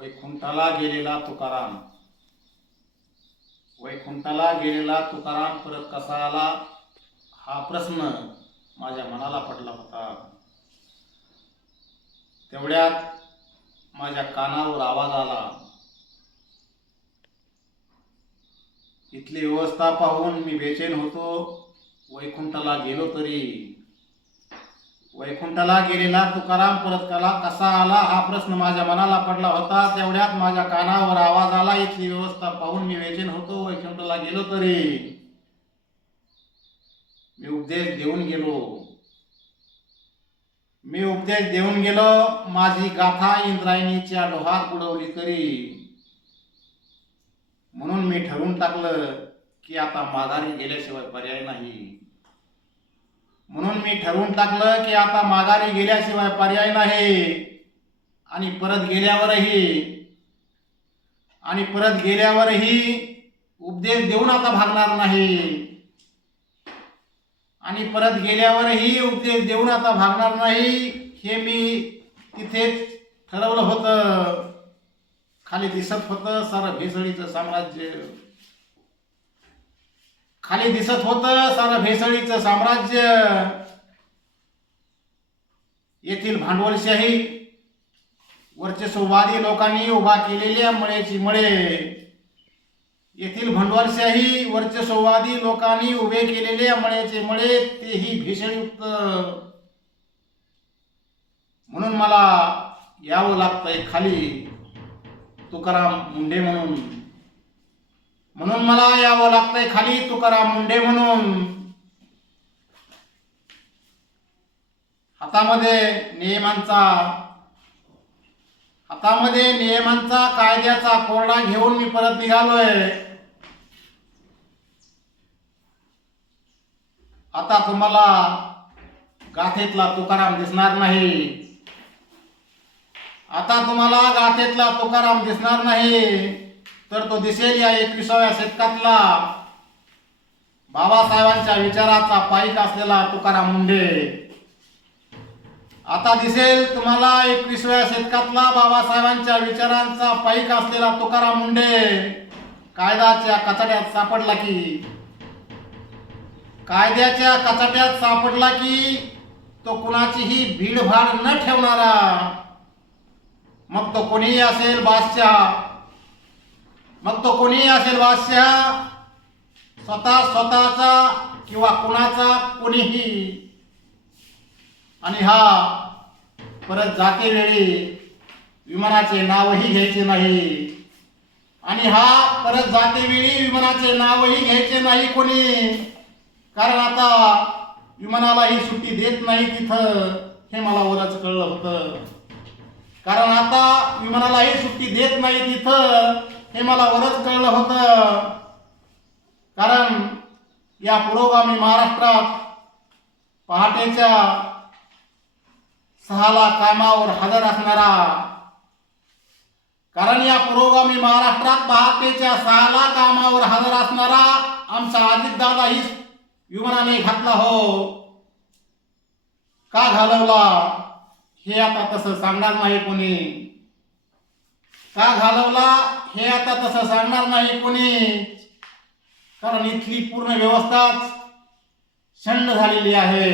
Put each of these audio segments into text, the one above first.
वैकुंठाला गेलेला तुकाराम. वैकुंठाला गेलेला तुकाराम परत कसा आला हा प्रश्न माझ्या मनाला पडला होता. तेवढ्यात माझ्या कानावर आवाज आला. इथली व्यवस्था पाहून मी बेचैन होतो. वैकुंठाला गेलो तरी वैकुंठाला गेलेला तुकाराम परत कसा आला हा प्रश्न माझ्या मनाला पडला होता. तेवढ्यात माझ्या कानावर आवाज आला. इथली व्यवस्था पाहून मी बेचैन होतो. वैकुंठाला गेलो तरी मी उपदेश देऊन गेलो. माझी गाथा इंद्रायणीच्या डोहात बुडवली तरी. म्हणून मी ठरवून टाकलं की आता माघारी गेल्याशिवाय पर्याय नाही. आणि परत गेल्यावरही उपदेश देऊन आता भागणार नाही. हे मी तिथेच ठरवलं होतं. खाली दिसत होतं सारं भेसळीचं साम्राज्य. येथील भांडवलशाही वर्चस्ववादी लोकांनी उभा केलेल्या मळ्याची मळे तेही भेसळयुक्त. म्हणून मला यावं लागतंय खाली तुकाराम मुंडे म्हणून. हातामध्ये नियमांचा कायद्याचा कोरडा घेऊन मी परत निघालोय. आता तुम्हाला गाथेतला तुकाराम दिसणार नाही. तर तो दिसेल या 21व्या शतकातला बाबासाहेबांच्या विचाराचा पाईक असलेला तुकाराम मुंडे. आता दिसेल तुम्हाला 21व्या शतकातला बाबासाहेबांच्या विचारांचा पाईक असलेला तुकाराम मुंडे कायद्याच्या कचाट्यात सापडला की तो कुणाचीही भीडभाड न ठेवणारा. मग तो कोणीही असेल बादशाह, स्वतःचा किंवा कुणाचा कोणीही. आणि हा परत जातेवेळी विमानाचे नावही घ्यायचे नाही कोणी. कारण आता विमानालाही सुट्टी देत नाही तिथं. हे मला वरच कळलं होतं. कारण या पुरोगामी महाराष्ट्रात पहाटेच्या 6ला कामावर हजर असणारा आमचा अजितदादाही विमानाने घातला हो. का घालवला हे आता तसं सांगणार नाही कोणी. कारण इथली पूर्ण व्यवस्थाच शंड झालेली आहे.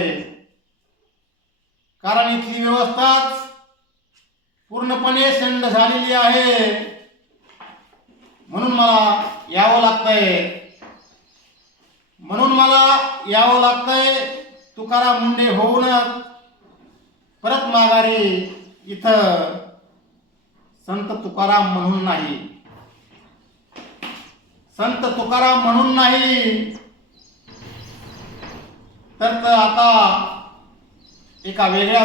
पूर्णपणे शंड झालेली आहे. म्हणून मला यावं लागतंय तुकाराम मुंडे होऊन परत माघारी. इथं संत तुकाराम म्हणून नाही तर आता एका वेगळ्या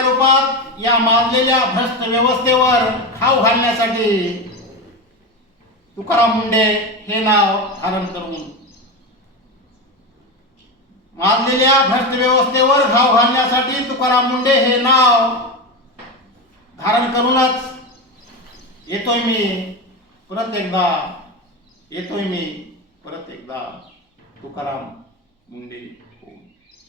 रूपात या माजलेल्या भ्रष्ट व्यवस्थेवर खाऊ घालण्यासाठी तुकाराम मुंडे हे नाव धारण करून तुकाराम मुंडे हे नाव धारण करूनच येतोय मी परत एकदा तुकाराम मुंडे.